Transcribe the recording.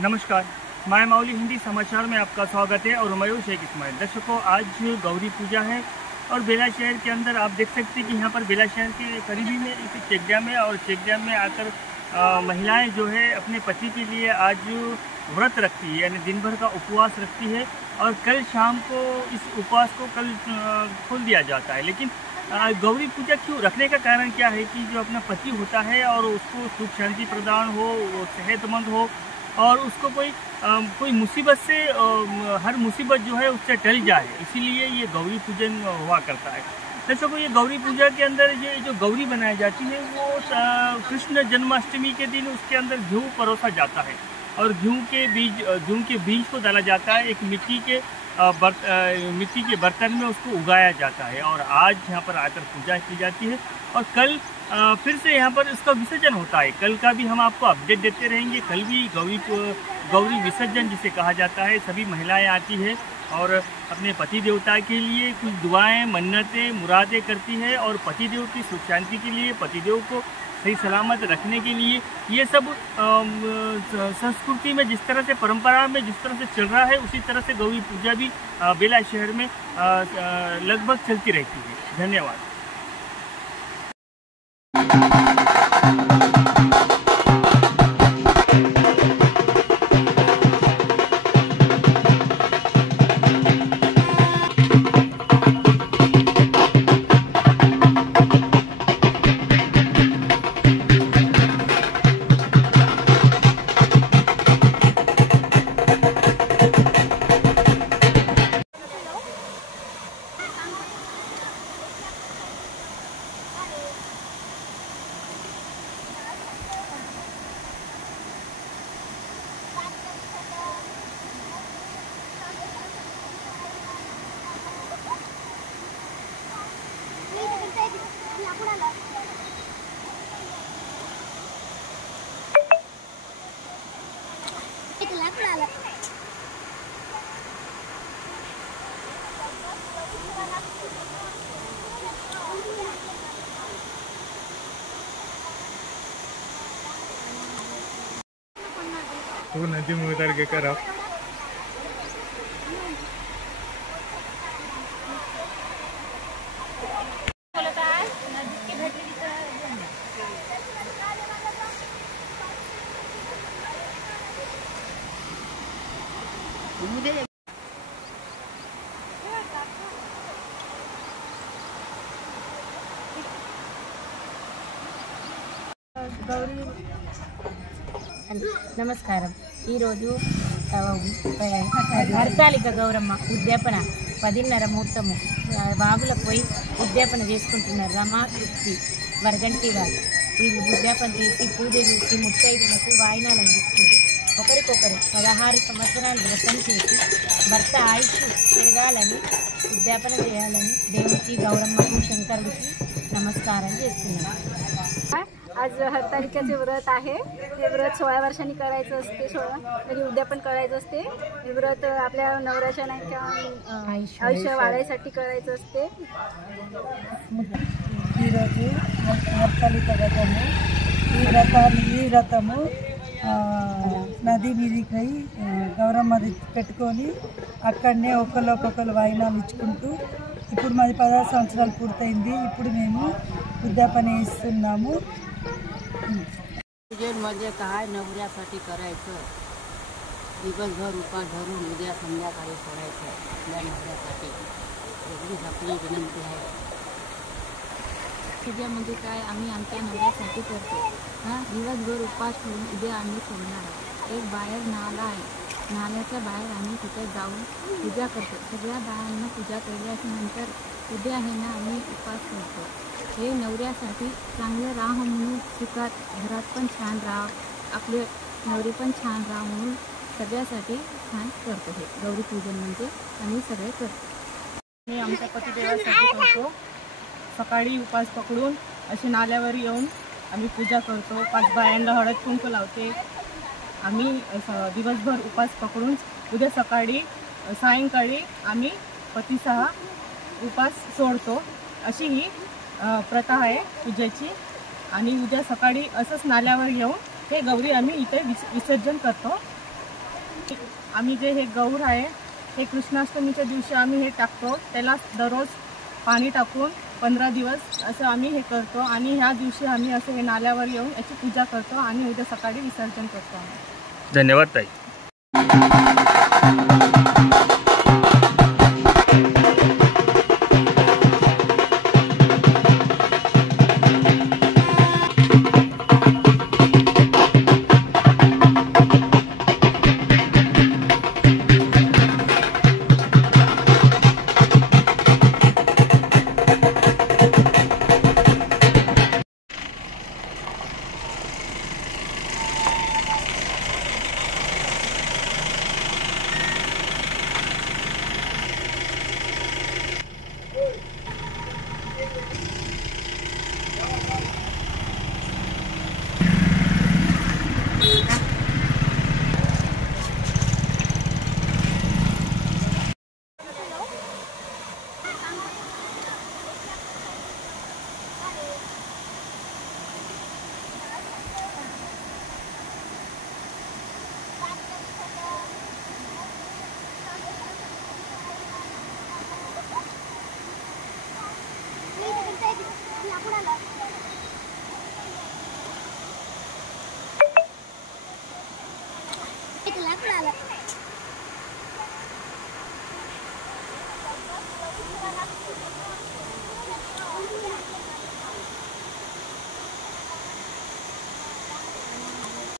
नमस्कार, माय माउली हिंदी समाचार में आपका स्वागत है और मयूर शेख इस्माइल। दर्शकों, आज गौरी पूजा है और बेला शहर के अंदर आप देख सकते हैं कि यहाँ पर बेला शहर के करीबी में एक चेक डैम है और चेक डैम में आकर महिलाएं जो है अपने पति के लिए आज व्रत रखती है, यानी दिन भर का उपवास रखती है और कल शाम को इस उपवास को कल खोल दिया जाता है। लेकिन गौरी पूजा क्यों रखने का कारण क्या है कि जो अपना पति होता है और उसको सुख शांति प्रदान हो, वो सेहतमंद हो और उसको कोई मुसीबत से हर मुसीबत जो है उससे टल जाए, इसीलिए ये गौरी पूजन हुआ करता है। दर्शकों, ये गौरी पूजा के अंदर ये जो गौरी बनाई जाती है वो कृष्ण जन्माष्टमी के दिन उसके अंदर घी परोसा जाता है और घी के बीज को डाला जाता है, एक मिट्टी के बर्तन में उसको उगाया जाता है और आज यहाँ पर आकर पूजा की जाती है और कल फिर से यहाँ पर इसका विसर्जन होता है। कल का भी हम आपको अपडेट देते रहेंगे। कल भी गौरी विसर्जन जिसे कहा जाता है, सभी महिलाएं आती है और अपने पति देवता के लिए कुछ दुआएं, मन्नतें, मुरादें करती है और पति देव की सुख शांति के लिए, पति देव को सही सलामत रखने के लिए ये सब संस्कृति में जिस तरह से, परंपरा में जिस तरह से चल रहा है, उसी तरह से गौरी पूजा भी बेला शहर में लगभग चलती रहती है। धन्यवाद। तू नदी में उतर के कर నమస్కారం. ఈరోజు హర్తాళిక గౌరమ్మ ఉద్యాపన 10:30 ముహూర్తము వాగుల పోయి ఉద్యాపన చేసుకుంటున్నారు. రమా తృప్తి వర్గంటి గారు వీళ్ళు ఉద్యాపన చేసి పూజ చేసి ముత్తైదులకు వాయినాలు అందించుకుంటూ ఒకరికొకరు 16 సంవత్సరాలు వ్రతం చేసి భర్త ఆయుష్ పెరగాలని ఉద్యాపన చేయాలని దేవునికి, गौरम्माకు, शंकरुడికి नमस्कार చేస్తున్నారు. आज हरतालिकेचे व्रत आहे. हे व्रत 16 वर्षांनी करायचं असते, 16 म्हणजे उद्यापन करायचं असते. हे व्रत आपल्या नवऱ्याच्या आयुष्य वाढायसाठी करायचं असते. ఈరోజు హర్తాళిక వ్రతము. ఈ వ్రతము నది మీదికి గౌరమ్మ పెట్టుకొని అక్కడనే ఒకరికొకరు వాయినాలు ఇచ్చుకుంటూ ఇప్పుడు మాది 16 సంవత్సరాలు పూర్తయింది. ఇప్పుడు మేము उद्यापन इస్తున్నాము. म्हणजे काय नवऱ्यासाठी करायचं, दिवसभर उपास धरून उद्या संध्याकाळी सोडायचं आपल्या नवऱ्यासाठी, एवढीच आपली विनंती आहे. पूजा म्हणजे काय, आम्ही आमच्या नवऱ्यासाठी करतो. दिवसभर उपास ठेवून उद्या आम्ही सोडणार. एक बाहेर नाला आहे, नाल्याच्या बाहेर आम्ही तिथे जाऊन पूजा करतो. सगळ्या बायांना पूजा केल्यानंतर उद्या आहे ना आम्ही उपास करतो. हे नवऱ्यासाठी चांगलं राहा म्हणून, सुखात घरात पण छान राहा, आपले नवरी पण छान राहा म्हणून सगळ्यासाठी छान करतो. हे गौरी पूजन म्हणजे आम्ही सगळे करतो. मी आमच्या पतिदेवासाठी करतो. सकाळी उपास पकडून असे नाल्यावर येऊन आम्ही पूजा करतो. 5 बायांना हळद कुंकू लावते. आम्ही दिवसभर उपास पकडून उद्या सकाळी सायंकाळी आम्ही पतीसह उपास सोडतो. अशी ही प्रथा आहे पूजेची. आणि उद्या सकाळी असंच नाल्यावर येऊन हे गौरी आम्ही इथे विसर्जन करतो. आम्ही जे हे गौर आहे हे कृष्णाष्टमीच्या दिवशी आम्ही हे टाकतो. त्याला दररोज पाणी टाकून 15 दिवस असं आम्ही हे करतो आणि ह्या दिवशी आम्ही असं हे नाल्यावर येऊन याची पूजा करतो आणि उद्या सकाळी विसर्जन करतो आम्ही. धन्यवाद ताई. लाकूड आलं.